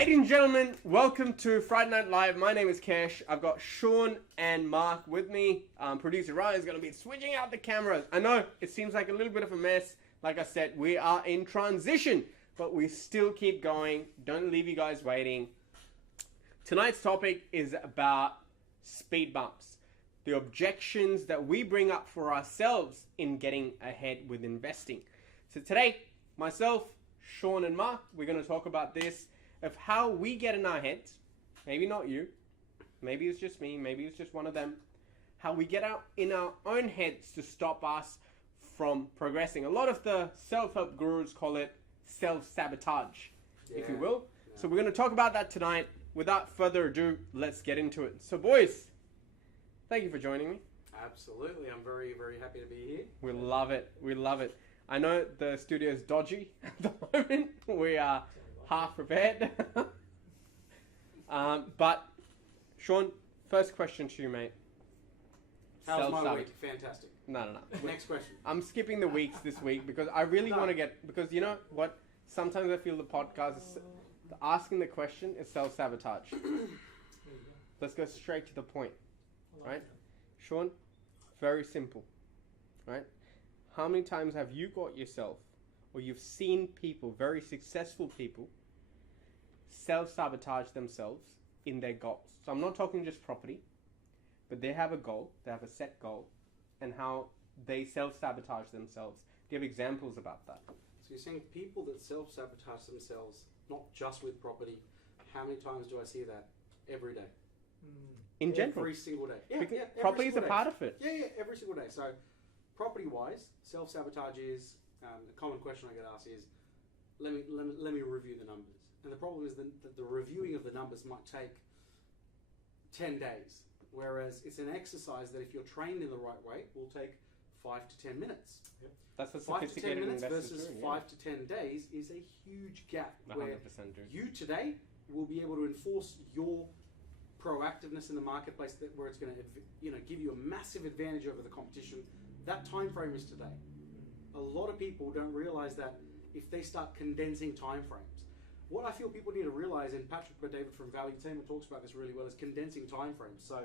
Ladies and gentlemen, welcome to Friday Night Live. My name is Cash. I've got Sean and Mark with me. Producer Ryan is going to be switching out the cameras. I know it seems like a little bit of a mess. Like I said, we are in transition, but we still keep going. Don't leave you guys waiting. Tonight's topic is about speed bumps. The objections that we bring up for ourselves in getting ahead with investing. So today, myself, Sean and Mark, we're going to talk about this, of how we get in our heads, maybe not you, maybe it's just me, maybe it's just one of them, how we get out in our own heads to stop us from progressing. A lot of the self-help gurus call it self-sabotage, if you will. So we're going to talk about that tonight. Without further ado, let's get into it. So boys, thank you for joining me. Absolutely, I'm very, very happy to be here. We love it, we love it. I know the studio is dodgy at the moment. We are half prepared. But Sean, first question to you, mate. How's my week? Fantastic. No. Next question. I'm skipping the weeks this week because I really want to get, because you know what? Sometimes I feel the podcast is, asking the question is self-sabotage. Let's go straight to the point, right? Sean, very simple, right? How many times have you got yourself, or you've seen people, very successful people, self-sabotage themselves in their goals? So I'm not talking just property, but they have a goal, they have a set goal, and how they self-sabotage themselves. Do you have examples about that? So you're saying people that self-sabotage themselves, not just with property, how many times do I see that? Every day. In general? Every single day. Yeah, property is a part of it. Yeah, every single day. So property-wise, self-sabotage is, a common question I get asked is, let me review the numbers. And the problem is that the reviewing of the numbers might take 10 days. Whereas it's an exercise that if you're trained in the right way, will take 5 to 10 minutes. Yep. That's what 5 to 10 minutes versus doing, 5 to 10 days is a huge gap. 100% Where you today will be able to enforce your proactiveness in the marketplace, where it's going to give you a massive advantage over the competition. That time frame is today. A lot of people don't realize that if they start condensing time frames. What I feel people need to realize, and Patrick David from Value Team talks about this really well, is condensing time frames. So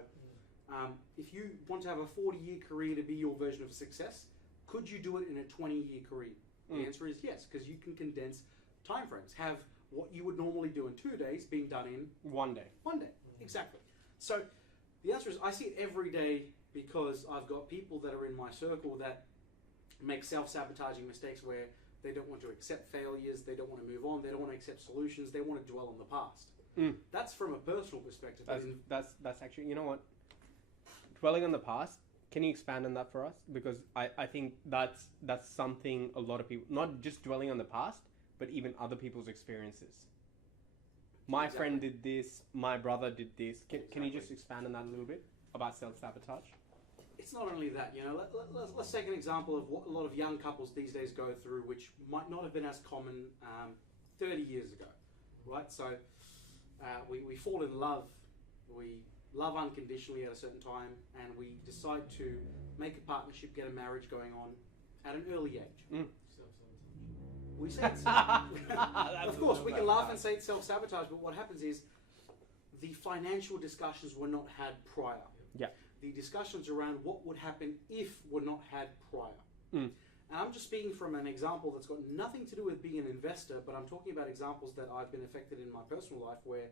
if you want to have a 40-year career to be your version of success, could you do it in a 20-year career? The answer is yes, because you can condense time frames. Have what you would normally do in 2 days being done in 1 day. 1 day, exactly. So the answer is I see it every day, because I've got people that are in my circle that make self-sabotaging mistakes where they don't want to accept failures, they don't want to move on, they don't want to accept solutions, they want to dwell on the past. That's from a personal perspective. That's actually, you know what? Dwelling on the past, can you expand on that for us? Because I think that's something a lot of people, not just dwelling on the past, but even other people's experiences. My friend did this, my brother did this. Can you just expand on that a little bit about self-sabotage? It's not only that, let's take an example of what a lot of young couples these days go through, which might not have been as common 30 years ago, right? So we fall in love, we love unconditionally at a certain time, and we decide to make a partnership, get a marriage going on at an early age. We say it's, of course, we can laugh and say it's self-sabotage, but what happens is the financial discussions were not had prior. Yeah. The discussions around what would happen if were not had prior. And I'm just speaking from an example that's got nothing to do with being an investor, but I'm talking about examples that I've been affected in my personal life, where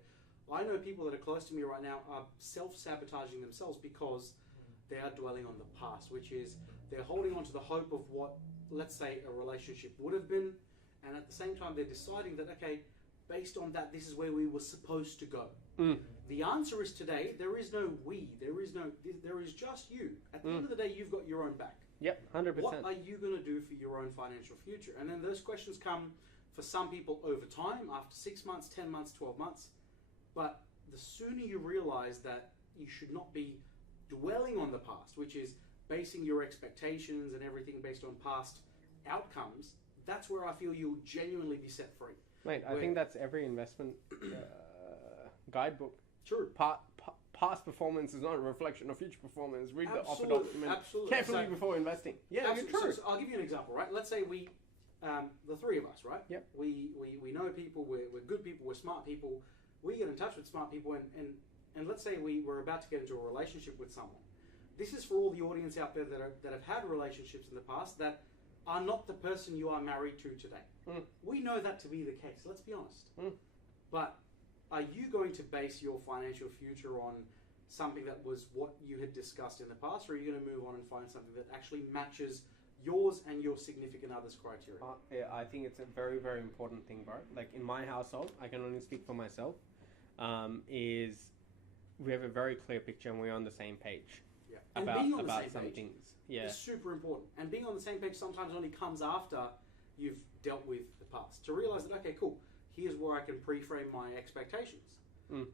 I know people that are close to me right now are self-sabotaging themselves because they are dwelling on the past, which is they're holding on to the hope of what, let's say, a relationship would have been, and at the same time they're deciding that, okay, based on that, this is where we were supposed to go. The answer is today, there is no we, there is just you. At the end of the day, you've got your own back. Yep, 100%. What are you going to do for your own financial future? And then those questions come for some people over time, after 6 months, 10 months, 12 months. But the sooner you realize that you should not be dwelling on the past, which is basing your expectations and everything based on past outcomes, that's where I feel you'll genuinely be set free. Mate, I think that's every investment guidebook. True. Past performance is not a reflection of future performance. Read the offer Absolutely, document absolutely. carefully before investing. Yeah, you're true. So I'll give you an example, right? Let's say we the three of us, right? Yep. We know people, we're good people, we're smart people. We get in touch with smart people, and let's say we were about to get into a relationship with someone. This is for all the audience out there that have had relationships in the past that are not the person you are married to today. We know that to be the case, let's be honest. But are you going to base your financial future on something that was what you had discussed in the past, or are you going to move on and find something that actually matches yours and your significant other's criteria? Yeah, I think it's a very, very important thing, bro. Like in my household, I can only speak for myself, is we have a very clear picture and we're on the same page. Yeah. And being on the same some page things. Yeah. is super important. And being on the same page sometimes only comes after you've dealt with the past. To realize that, okay, cool, here's where I can pre-frame my expectations. And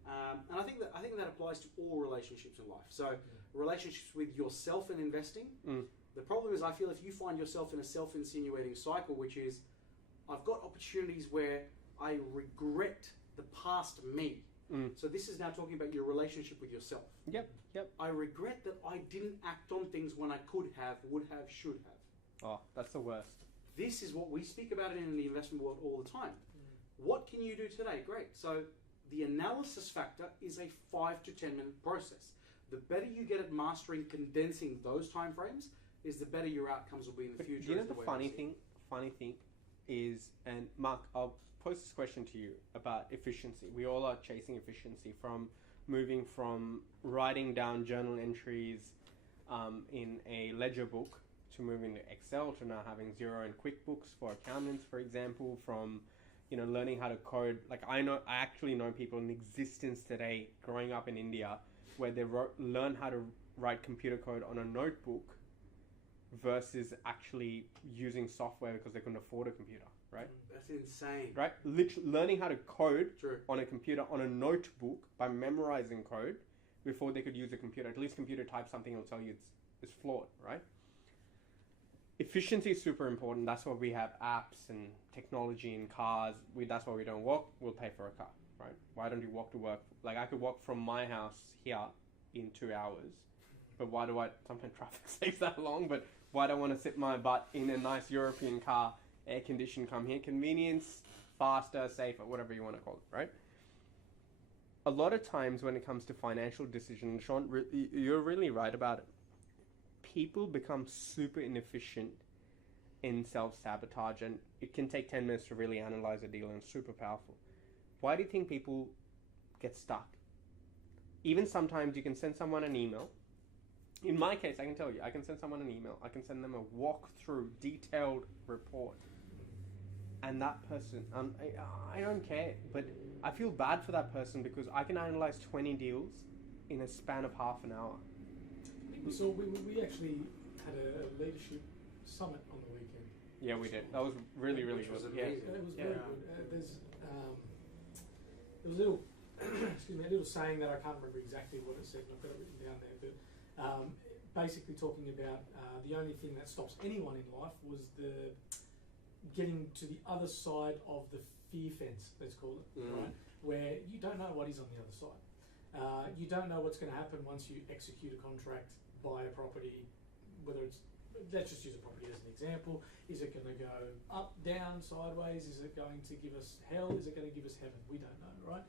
I think that applies to all relationships in life. So relationships with yourself and investing. The problem is, I feel if you find yourself in a self-insinuating cycle, which is, I've got opportunities where I regret the past me. So this is now talking about your relationship with yourself. Yep. I regret that I didn't act on things when I could have, would have, should have. Oh, that's the worst. This is what we speak about in the investment world all the time. What can you do today? Great. So the analysis factor is a 5 to 10 minute process. The better you get at mastering condensing those time frames, is the better your outcomes will be in the future. You know, the funny thing is, and Mark, I'll pose this question to you about efficiency. We all are chasing efficiency, from moving from writing down journal entries in a ledger book to moving to Excel, to now having Xero and QuickBooks for accountants, for example, from learning how to code. Like I actually know people in existence today growing up in India where they learn how to write computer code on a notebook versus actually using software because they couldn't afford a computer, right? That's insane. Right? Literally learning how to code True. on a computer, on a notebook, by memorizing code before they could use a computer. At least computer type something, it'll tell you it's flawed, right? Efficiency is super important. That's why we have apps and technology in cars. That's why we don't walk. We'll pay for a car, right? Why don't you walk to work? Like I could walk from my house here in 2 hours, but why do I? Sometimes traffic takes that long, but why do I want to sit my butt in a nice European car, air conditioned, come here? Convenience, faster, safer, whatever you want to call it, right? A lot of times when it comes to financial decisions, Sean, you're really right about it. People become super inefficient in self-sabotage, and it can take 10 minutes to really analyze a deal, and it's super powerful. Why do you think people get stuck? Even sometimes you can send someone an email. In my case, I can tell you, I can send someone an email. I can send them a walk-through, detailed report. And that person, I don't care, but I feel bad for that person because I can analyze 20 deals in a span of half an hour. So we actually had a leadership summit on the weekend. Yeah, we did. That was really, really good. Was Yeah. amazing. It was very good. There was a little, excuse me, a little saying that I can't remember exactly what it said, and I've got it written down there, but basically talking about the only thing that stops anyone in life was the getting to the other side of the fear fence, let's call it, right? Where you don't know what is on the other side. You don't know what's going to happen once you execute a contract, buy a property, whether it's, let's just use a property as an example. Is it going to go up, down, sideways? Is it going to give us hell? Is it going to give us heaven? We don't know, right?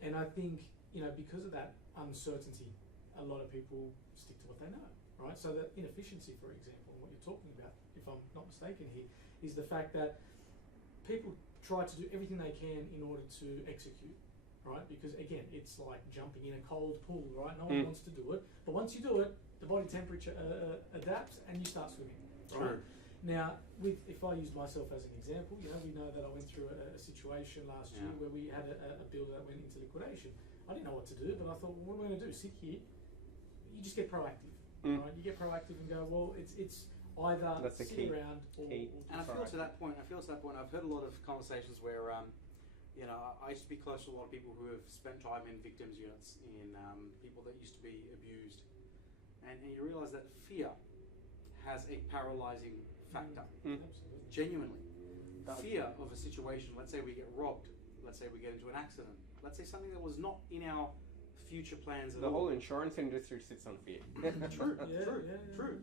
And I think, because of that uncertainty, a lot of people stick to what they know, right? So that inefficiency, for example, what you're talking about, if I'm not mistaken here, is the fact that people try to do everything they can in order to execute, right? Because again, it's like jumping in a cold pool, right? No one wants to do it, but once you do it, the body temperature adapts and you start swimming, right? True. Now, if I use myself as an example, we know that I went through a situation last year where we had a builder that went into liquidation. I didn't know what to do, but I thought, well, what am I going to do? Sit here? You just get proactive, right? You get proactive and go, well, it's either sit around or and I feel to that point. I've heard a lot of conversations where, I used to be close to a lot of people who have spent time in victims units, in people that used to be abused, and you realise that fear has a paralysing factor. Genuinely, fear of a situation. Let's say we get robbed. Let's say we get into an accident. Let's say something that was not in our future plans at all. The whole insurance industry sits on fear. True.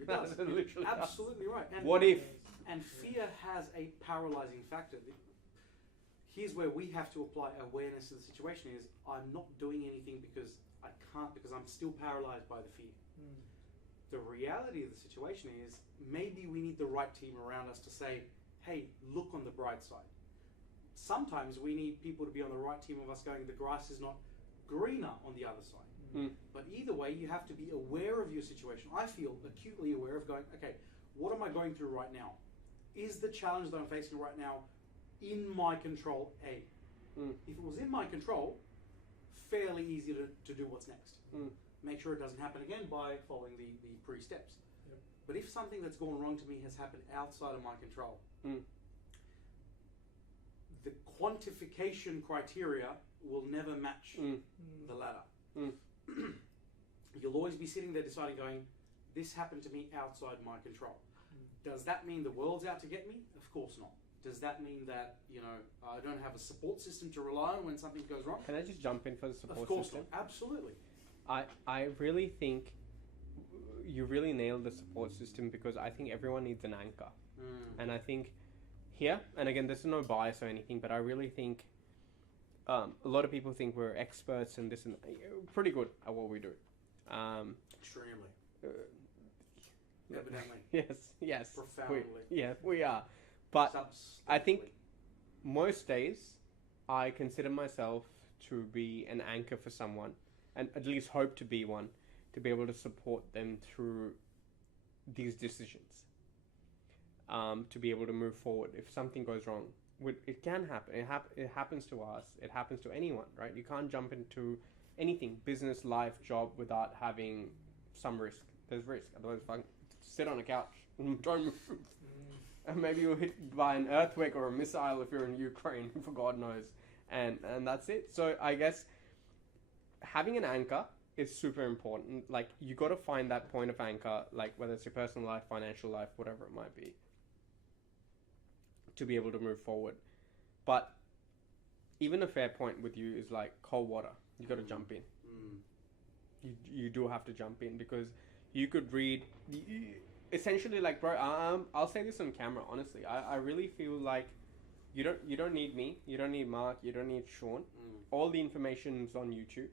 It does. Literally absolutely right. And what if? And fear has a paralyzing factor. Here's where we have to apply awareness to the situation is, I'm not doing anything because I can't, because I'm still paralyzed by the fear. The reality of the situation is, maybe we need the right team around us to say, hey, look on the bright side. Sometimes we need people to be on the right team of us going, the grass is not greener on the other side. But either way, you have to be aware of your situation. I feel acutely aware of going, okay, what am I going through right now? Is the challenge that I'm facing right now in my control? If it was in my control, fairly easy to do what's next. Make sure it doesn't happen again by following the pre-steps. Yep. But if something that's gone wrong to me has happened outside of my control, the quantification criteria will never match the ladder. You'll always be sitting there deciding, going, this happened to me outside my control. Does that mean the world's out to get me? Of course not. Does that mean that, I don't have a support system to rely on when something goes wrong? Can I just jump in for the support system? Of course not. Absolutely. I really think you really nailed the support system, because I think everyone needs an anchor. And I think here, and again, there's no bias or anything, but I really think a lot of people think we're experts in this and pretty good at what we do. Extremely. Evidently. Yes. Profoundly. We are. But Substantially. I think most days I consider myself to be an anchor for someone, and at least hope to be one, to be able to support them through these decisions, to be able to move forward. If something goes wrong, it can happen. It happens to us. It happens to anyone, right? You can't jump into anything, business, life, job, without having some risk. There's risk. Otherwise, fucking sit on a couch and don't move. And maybe you're hit by an earthquake or a missile if you're in Ukraine, for God knows. And that's it. So I guess having an anchor is super important. Like, you got to find that point of anchor, like whether it's your personal life, financial life, whatever it might be, to be able to move forward. But even a fair point with you is like cold water. You got to jump in. You do have to jump in, because you could read... essentially, like, bro, I'll say this on camera, honestly. I really feel like you don't need me, you don't need Mark, you don't need Sean. All the information's on YouTube.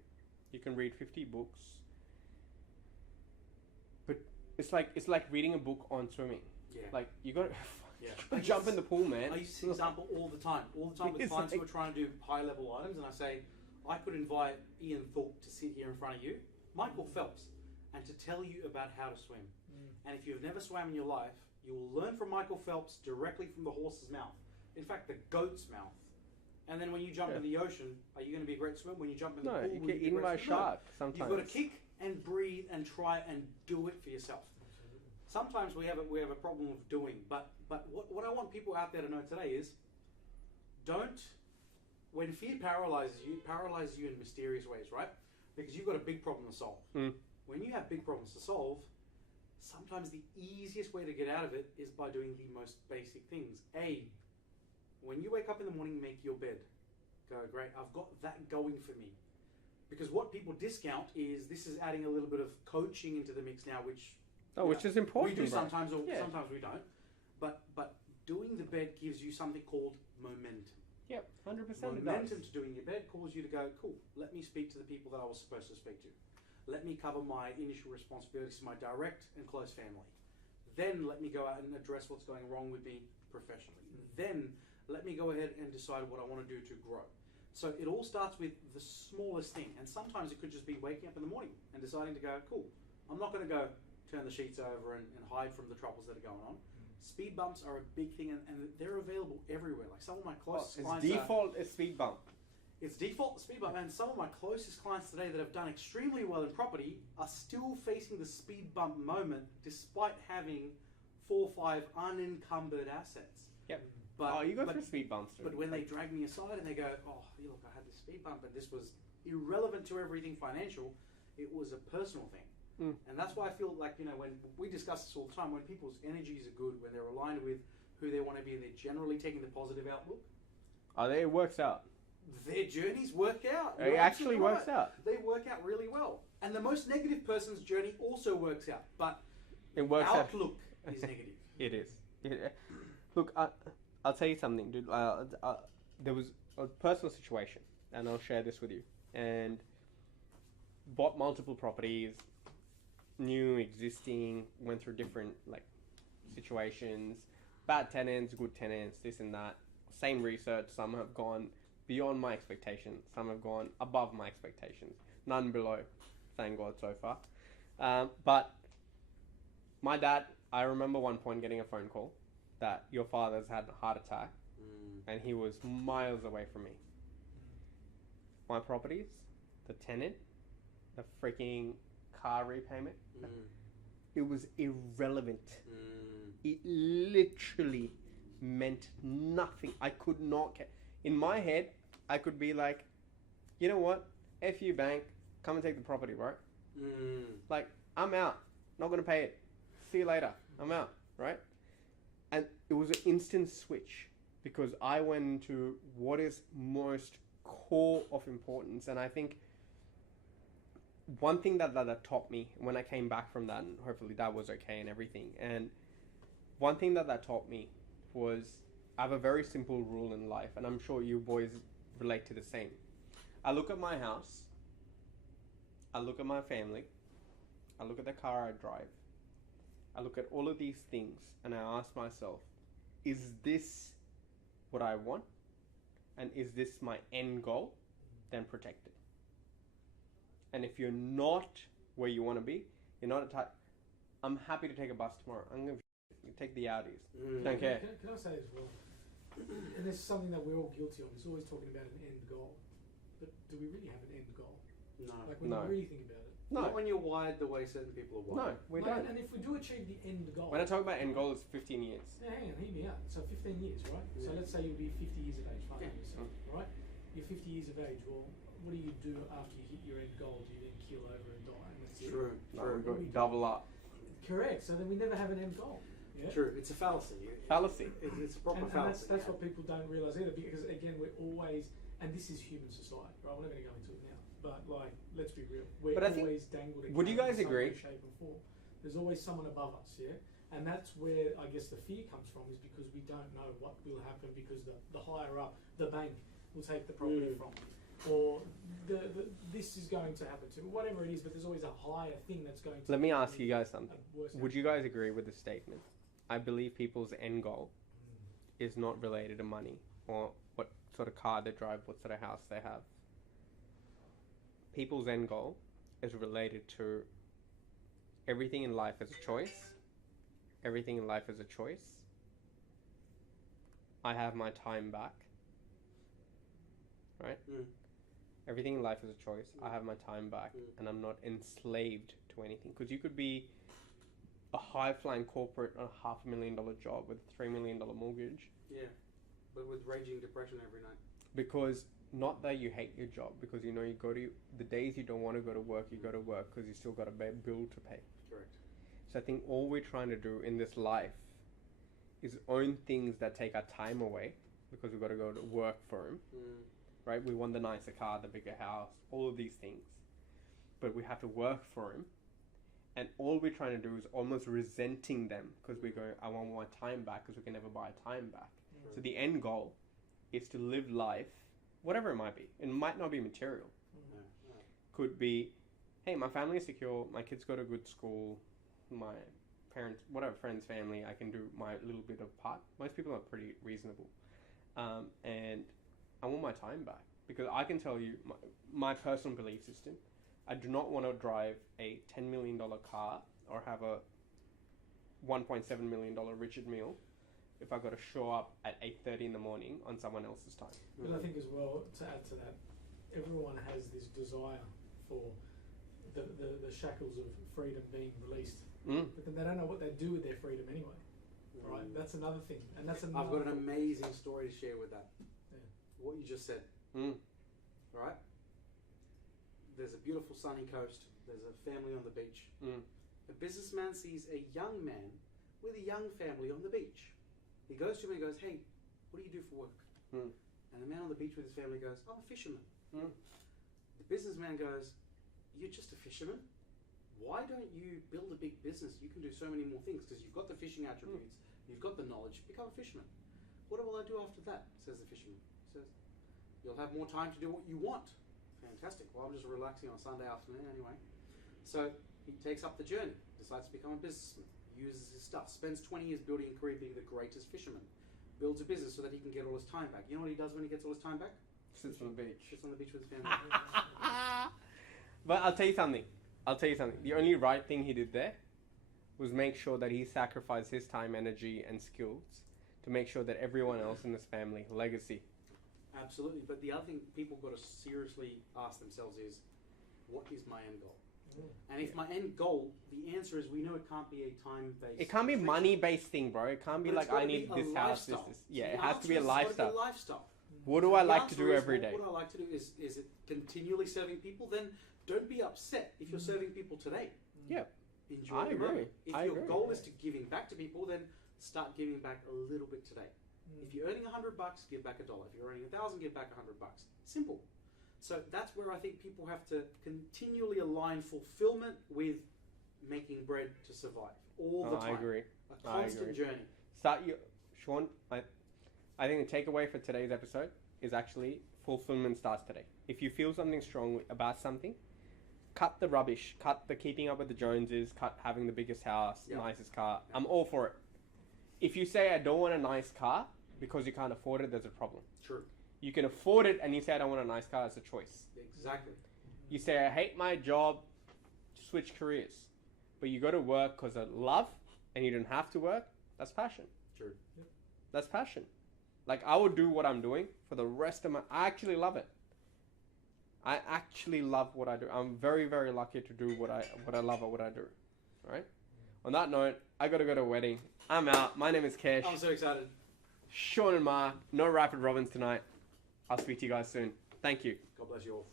You can read 50 books. But it's like reading a book on swimming. Yeah. Like, you gotta I jump in the pool, man. I use this example all the time. All the time with It's clients like- who are trying to do high-level items, and I say, I could invite Ian Thorpe to sit here in front of you, Michael Phelps, and to tell you about how to swim. And if you've never swam in your life, you will learn from Michael Phelps directly from the horse's mouth. In fact, the goat's mouth. And then when you jump in the ocean, are you going to be a great swimmer? When you jump in the pool, you will get be a eaten great by a swimmer? shark sometimes. You've got to kick and breathe and try and do it for yourself. Sometimes we have a problem of doing, but what I want people out there to know today is, don't, when fear paralyzes you in mysterious ways, right? Because you've got a big problem to solve. When you have big problems to solve, sometimes the easiest way to get out of it is by doing the most basic things. When you wake up in the morning, make your bed. Go, great, I've got that going for me. Because what people discount is this is adding a little bit of coaching into the mix now, which which is important. we do bro. sometimes, or sometimes we don't. But doing the bed gives you something called momentum. Yep, 100% Momentum to doing your bed calls you to go, cool, let me speak to the people that I was supposed to speak to. Let me cover my initial responsibilities to my direct and close family. Then let me go out and address what's going wrong with me professionally. Then let me go ahead and decide what I want to do to grow. So it all starts with the smallest thing. And sometimes it could just be waking up in the morning and deciding to go, cool, I'm not going to go turn the sheets over and hide from the troubles that are going on. Speed bumps are a big thing, and they're available everywhere. Like some of my closest clients... It's default, it's speed bump. It's default speed bump, and some of my closest clients today that have done extremely well in property are still facing the speed bump moment despite having 4 or 5 unencumbered assets. Yep. But, you go through speed bumps too. But when they drag me aside and they go, oh, look, I had this speed bump, and this was irrelevant to everything financial, it was a personal thing. And that's why I feel like, when we discuss this all the time, when people's energies are good, when they're aligned with who they want to be, and they're generally taking the positive outlook. It works out. Their journeys work out. It actually works out. They work out really well. And the most negative person's journey also works out. But it works outlook is negative. It is. Look, I'll tell you something, dude. There was a personal situation, and I'll share this with you. And bought multiple properties, new, existing, went through different like situations, bad tenants, good tenants, this and that. Same research. Some have gone beyond my expectations. Some have gone above my expectations. None below, thank God so far. But my dad, I remember one point getting a phone call that your father's had a heart attack, and he was miles away from me. My properties, the tenant, the freaking car repayment, it was irrelevant. It literally meant nothing. I could not in my head, I could be like, you know what? F you, bank. Come and take the property, right? Like, I'm out. Not going to pay it. See you later. I'm out, right? And it was an instant switch because I went into what is most core of importance. And I think one thing that taught me when I came back from that, and hopefully that was okay and everything. And one thing that taught me was I have a very simple rule in life, and I'm sure you boys relate to the same. I look at my house, I look at my family, I look at the car I drive, I look at all of these things, and I ask myself, is this what I want? And is this my end goal? Then protect it. And if you're not where you want to be, you're not a type. I'm happy to take a bus tomorrow. I'm going to take the Audis. Don't care. Can I say as well? And this is something that we're all guilty of. It's always talking about an end goal. But do we really have an end goal? No. Like when you really think about it. No. Not when you're wired the way certain people are wired. No, we don't. And if we do achieve the end goal. When I talk about end goal, it's 15 years. Yeah, hang on, hear me out. So 15 years, right? Yeah. So let's say you'll be 50 years of age, right? You're 50 years of age. Well, what do you do after you hit your end goal? Do you then keel over and die? And that's True. it? No, we've got double up. Correct. So then we never have an end goal. Yeah? True. It's a fallacy. Fallacy. It's a proper and fallacy. That's what people don't realise either, because again, we're always, and this is human society, right? We're not going to go into it now, but like, let's be real. We're always dangled. Would you guys agree? Shape and form. There's always someone above us, yeah. And that's where I guess the fear comes from, is because we don't know what will happen, because the higher up, the bank will take the property from, or this is going to happen to whatever it is. But there's always a higher thing that's going to. Let me ask you guys something. Would you guys agree with the statement? I believe people's end goal is not related to money or what sort of car they drive, what sort of house they have. People's end goal is related to everything in life as a choice. Everything in life is a choice. I have my time back. Right? Everything in life is a choice. I have my time back, and I'm not enslaved to anything. Because you could be a high-flying corporate on a $500,000 job with a $3 million mortgage. Yeah, but with raging depression every night. Because not that you hate your job, because you know you go to the days you don't want to go to work, you go to work because you still got a bill to pay. Correct. So I think all we're trying to do in this life is own things that take our time away, because we've got to go to work for them. Right? We want the nicer car, the bigger house, all of these things, but we have to work for them. And all we're trying to do is almost resenting them, because we're going, I want my time back, because we can never buy time back. So the end goal is to live life, whatever it might be. It might not be material. Could be, hey, my family is secure, my kids go to a good school, my parents, whatever, friends, family, I can do my little bit of part. Most people are pretty reasonable. And I want my time back, because I can tell you my personal belief system. I do not want to drive a $10 million car or have a $1.7 million Richard Mille if I've got to show up at 8:30 in the morning on someone else's time. But I think as well, to add to that, everyone has this desire for the shackles of freedom being released. But then they don't know what they do with their freedom anyway. Right? That's another thing. And that's another I've got an amazing story to share with that. Yeah. What you just said. Right? There's a beautiful sunny coast. There's a family on the beach. A businessman sees a young man with a young family on the beach. He goes to him and goes, hey, what do you do for work? And the man on the beach with his family goes, I'm a fisherman. The businessman goes, you're just a fisherman? Why don't you build a big business? You can do so many more things, because you've got the fishing attributes, You've got the knowledge. Become a fisherman. What will I do after that? Says the fisherman. He says, you'll have more time to do what you want. Fantastic. Well, I'm just relaxing on a Sunday afternoon anyway. So he takes up the journey, decides to become a businessman, uses his stuff, spends 20 years building a career being the greatest fisherman, builds a business so that he can get all his time back. You know what he does when he gets all his time back? Sits on the beach. Sits on the beach with his family. But I'll tell you something. The only right thing he did there was make sure that he sacrificed his time, energy, and skills to make sure that everyone else in this family, legacy. Absolutely. But the other thing people got to seriously ask themselves is, what is my end goal? And if my end goal, the answer is we know it can't be a time-based. It can't be money-based thing, bro. It can't be like I need this house, this. Yeah, it has to be a lifestyle. What do I like to do every day? What I like to do is it continually serving people? Then don't be upset if you're serving people today. Yeah. Enjoy I the agree. moment. If I your agree. goal is to giving back to people, then start giving back a little bit today. If you're earning $100, give back $1. If you're earning $1,000, give back $100. Simple. So that's where I think people have to continually align fulfillment with making bread to survive all the time. I agree. A constant journey. Sean, I think the takeaway for today's episode is actually fulfillment starts today. If you feel something strong about something, cut the rubbish, cut the keeping up with the Joneses, cut having the biggest house, nicest car. I'm all for it. If you say I don't want a nice car because you can't afford it, there's a problem. True. You can afford it and you say I don't want a nice car, it's a choice. Exactly. You say I hate my job, switch careers. But you go to work because of love and you don't have to work, that's passion. True. That's passion. Like I would do what I'm doing for the rest of I actually love it. I actually love what I do. I'm very, very lucky to do what I love at what I do. All right? On that note, I got to go to a wedding. I'm out. My name is Kesh. I'm so excited. Sean and Mark. No Rapid Robins tonight. I'll speak to you guys soon. Thank you. God bless you all.